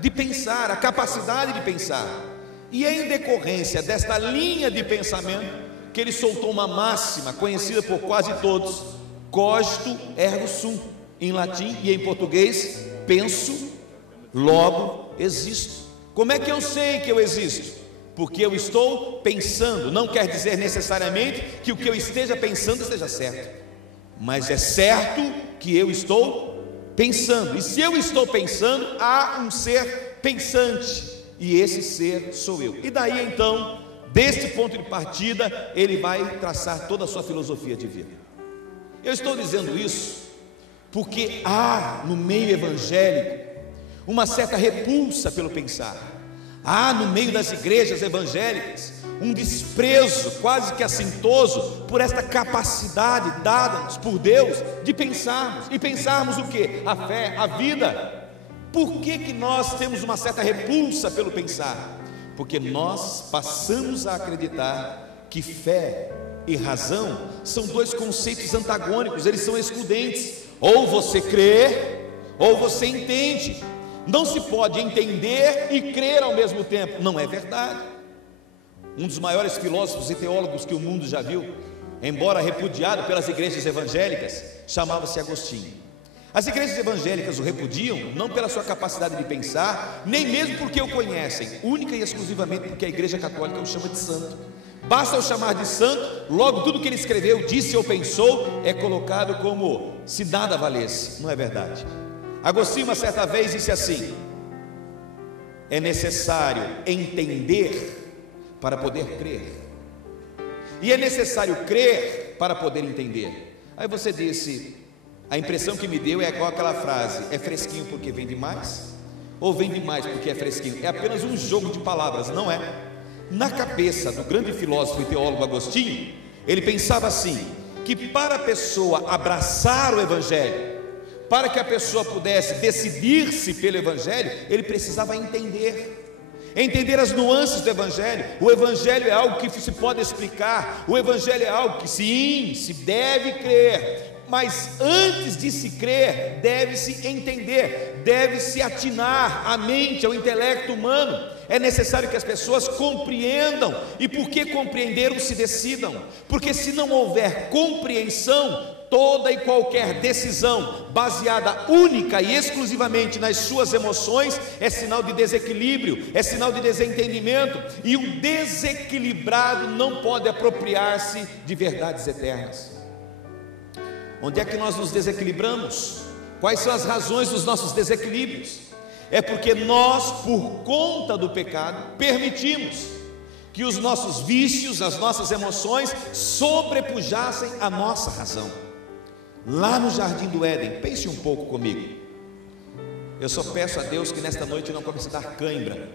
de pensar, a capacidade de pensar. E é em decorrência desta linha de pensamento que ele soltou uma máxima conhecida por quase todos: cogito ergo sum, em latim, e em português: penso, logo existo. Como é que eu sei que eu existo? Porque eu estou pensando. Não quer dizer necessariamente que o que eu esteja pensando esteja certo, mas é certo que eu estou pensando. E se eu estou pensando, há um ser pensante, e esse ser sou eu. E daí então, deste ponto de partida, ele vai traçar toda a sua filosofia de vida. Eu estou dizendo isso porque há no meio evangélico uma certa repulsa pelo pensar. Há no meio das igrejas evangélicas um desprezo quase que assintoso por esta capacidade dada-nos por Deus de pensarmos. E pensarmos o que? A fé, a vida. Por que nós temos uma certa repulsa pelo pensar? Porque nós passamos a acreditar que fé e razão são dois conceitos antagônicos, eles são excludentes. Ou você crê, ou você entende. Não se pode entender e crer ao mesmo tempo. Não é verdade. Um dos maiores filósofos e teólogos que o mundo já viu, embora repudiado pelas igrejas evangélicas, chamava-se Agostinho. As igrejas evangélicas o repudiam não pela sua capacidade de pensar, nem mesmo porque o conhecem, única e exclusivamente porque a igreja católica o chama de santo. Basta o chamar de santo, logo tudo que ele escreveu, disse ou pensou é colocado como se nada valesse. Não é verdade. Agostinho uma certa vez disse assim: é necessário entender para poder crer, e é necessário crer para poder entender. Aí você disse: a impressão que me deu é igual aquela frase: é fresquinho porque vem demais, ou vem demais porque é fresquinho. É apenas um jogo de palavras, não é? Na cabeça do grande filósofo e teólogo Agostinho, ele pensava assim: que para a pessoa abraçar o Evangelho, para que a pessoa pudesse decidir-se pelo Evangelho, ele precisava entender as nuances do Evangelho. O Evangelho é algo que se pode explicar, o Evangelho é algo que sim, se deve crer, mas antes de se crer, deve-se entender, deve-se atinar a mente, ao intelecto humano. É necessário que as pessoas compreendam, e porque compreenderam, se decidam, porque se não houver compreensão, toda e qualquer decisão baseada única e exclusivamente nas suas emoções é sinal de desequilíbrio, é sinal de desentendimento, e um desequilibrado não pode apropriar-se de verdades eternas. Onde é que nós nos desequilibramos? Quais são as razões dos nossos desequilíbrios? É porque nós, por conta do pecado, permitimos que os nossos vícios, as nossas emoções sobrepujassem a nossa razão. Lá no jardim do Éden, pense um pouco comigo. Eu só peço a Deus que nesta noite não comece a dar cãibra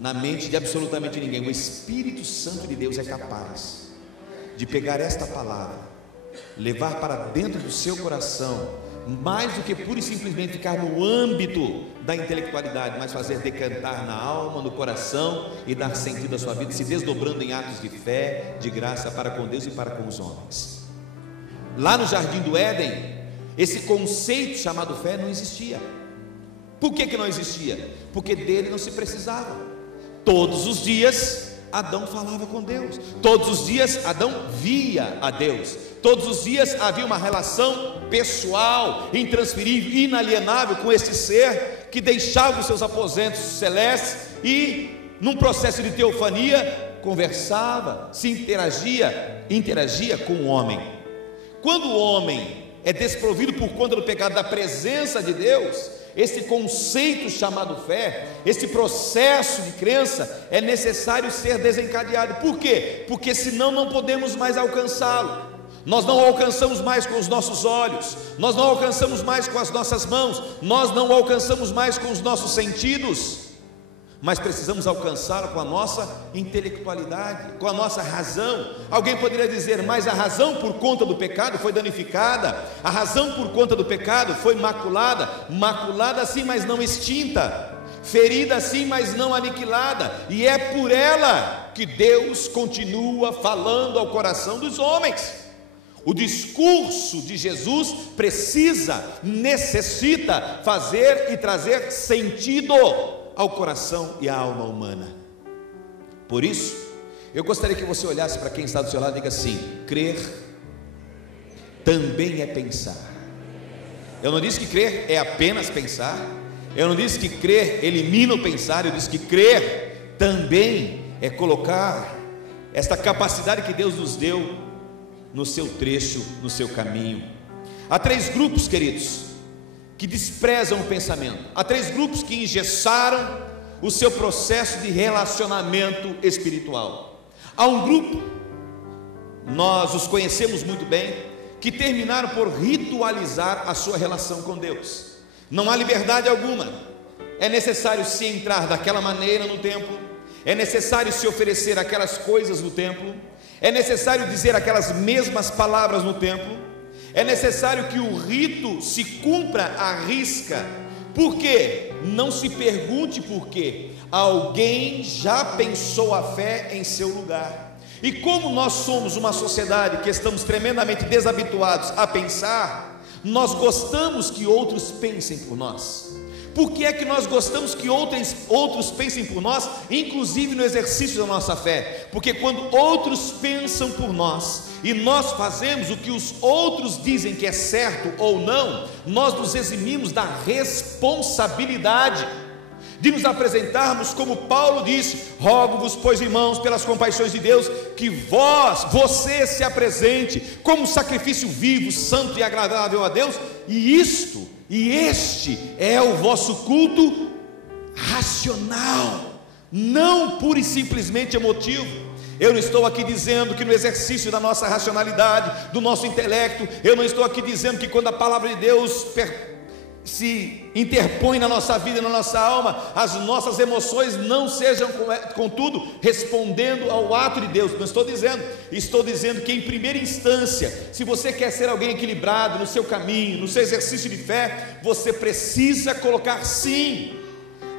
na mente de absolutamente ninguém. O Espírito Santo de Deus é capaz de pegar esta palavra, levar para dentro do seu coração, mais do que pura e simplesmente ficar no âmbito da intelectualidade, mas fazer decantar na alma, no coração, e dar sentido à sua vida, se desdobrando em atos de fé, de graça para com Deus e para com os homens. Lá no jardim do Éden, esse conceito chamado fé não existia. Por que não existia? Porque dele não se precisava. Todos os dias Adão falava com Deus, todos os dias Adão via a Deus, todos os dias havia uma relação pessoal, intransferível, inalienável com esse ser que deixava os seus aposentos celestes e, num processo de teofania, conversava, se interagia com o homem. Quando o homem é desprovido por conta do pecado da presença de Deus, esse conceito chamado fé, esse processo de crença é necessário ser desencadeado. Por quê? Porque senão não podemos mais alcançá-lo. Nós não alcançamos mais com os nossos olhos, nós não alcançamos mais com as nossas mãos, nós não alcançamos mais com os nossos sentidos, mas precisamos alcançá-lo com a nossa intelectualidade, com a nossa razão. Alguém poderia dizer: mas a razão por conta do pecado foi danificada, a razão por conta do pecado foi maculada. Maculada sim, mas não extinta, ferida sim, mas não aniquilada, e é por ela que Deus continua falando ao coração dos homens. O discurso de Jesus necessita fazer e trazer sentido ao coração e à alma humana. Por isso, eu gostaria que você olhasse para quem está do seu lado e diga assim: crer também é pensar. Eu não disse que crer é apenas pensar, eu não disse que crer elimina o pensar, eu disse que crer também é colocar esta capacidade que Deus nos deu no seu trecho, no seu caminho. Há 3 grupos, queridos, que desprezam o pensamento. Há 3 grupos que engessaram o seu processo de relacionamento espiritual. Há um grupo, nós os conhecemos muito bem, que terminaram por ritualizar a sua relação com Deus. Não há liberdade alguma. É necessário se entrar daquela maneira no templo, é necessário se oferecer aquelas coisas no templo, é necessário dizer aquelas mesmas palavras no templo, é necessário que o rito se cumpra à risca. Por quê? Não se pergunte por quê. Alguém já pensou a fé em seu lugar. E como nós somos uma sociedade que estamos tremendamente desabituados a pensar, nós gostamos que outros pensem por nós. Por que é que nós gostamos que outros pensem por nós, inclusive no exercício da nossa fé? Porque quando outros pensam por nós e nós fazemos o que os outros dizem que é certo ou não, nós nos eximimos da responsabilidade de nos apresentarmos como Paulo disse: rogo-vos, pois, irmãos, pelas compaixões de Deus, que você se apresente como sacrifício vivo, santo e agradável a Deus, e este é o vosso culto racional, não pura e simplesmente emotivo. Eu não estou aqui dizendo que no exercício da nossa racionalidade, do nosso intelecto, eu não estou aqui dizendo que quando a palavra de Deus se interpõe na nossa vida e na nossa alma, as nossas emoções não sejam, contudo, respondendo ao ato de Deus. Não estou dizendo que em primeira instância, se você quer ser alguém equilibrado no seu caminho, no seu exercício de fé, você precisa colocar sim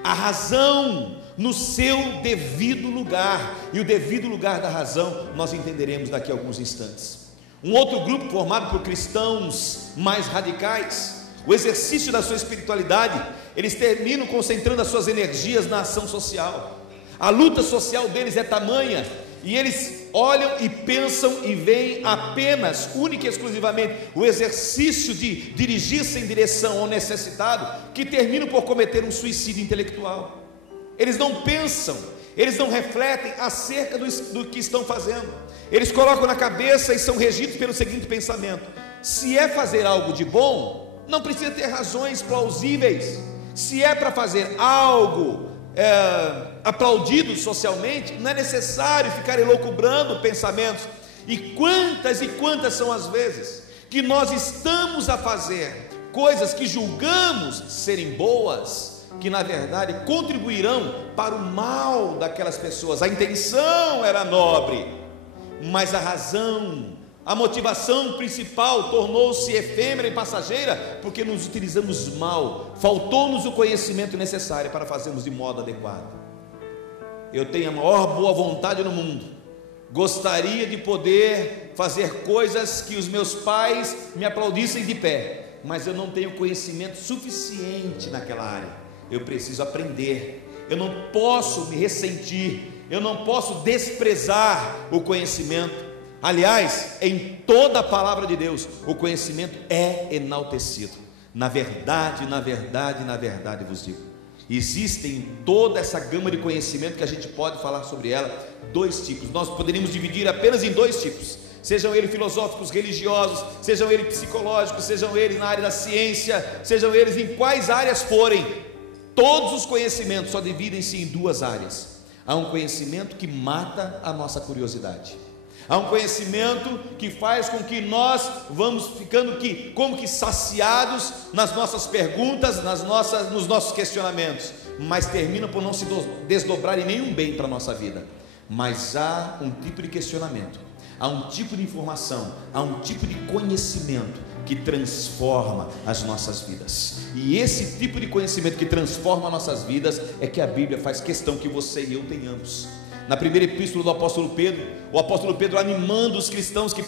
a razão no seu devido lugar, e o devido lugar da razão nós entenderemos daqui a alguns instantes. Um outro grupo formado por cristãos mais radicais, o exercício da sua espiritualidade, eles terminam concentrando as suas energias na ação social. A luta social deles é tamanha, e eles olham e pensam e veem apenas, única e exclusivamente, o exercício de dirigir-se em direção ao necessitado, que terminam por cometer um suicídio intelectual. Eles não pensam, eles não refletem acerca do que estão fazendo. Eles colocam na cabeça e são regidos pelo seguinte pensamento: se é fazer algo de bom, não precisa ter razões plausíveis. Se é para fazer algo aplaudido socialmente, não é necessário ficar elucubrando pensamentos. E quantas são as vezes que nós estamos a fazer coisas que julgamos serem boas, que na verdade contribuirão para o mal daquelas pessoas. A intenção era nobre, mas a razão, a motivação principal tornou-se efêmera e passageira, porque nos utilizamos mal, faltou-nos o conhecimento necessário para fazermos de modo adequado. Eu tenho a maior boa vontade no mundo, gostaria de poder fazer coisas que os meus pais me aplaudissem de pé, mas eu não tenho conhecimento suficiente naquela área. Eu preciso aprender, eu não posso me ressentir, eu não posso desprezar o conhecimento. Aliás, em toda a palavra de Deus, o conhecimento é enaltecido. Na verdade vos digo. Existem toda essa gama de conhecimento que a gente pode falar sobre ela, 2 tipos. Nós poderíamos dividir apenas em 2 tipos. Sejam eles filosóficos, religiosos, sejam eles psicológicos, sejam eles na área da ciência, sejam eles em quais áreas forem. Todos os conhecimentos só dividem-se em 2 áreas. Há um conhecimento que mata a nossa curiosidade. Há um conhecimento que faz com que nós vamos ficando como que saciados nas nossas perguntas, nos nossos questionamentos, mas terminam por não se desdobrar em nenhum bem para a nossa vida. Mas há um tipo de questionamento, há um tipo de informação, há um tipo de conhecimento que transforma as nossas vidas. E esse tipo de conhecimento que transforma as nossas vidas é que a Bíblia faz questão que você e eu tenhamos. Na primeira epístola do apóstolo Pedro, o apóstolo Pedro animando os cristãos que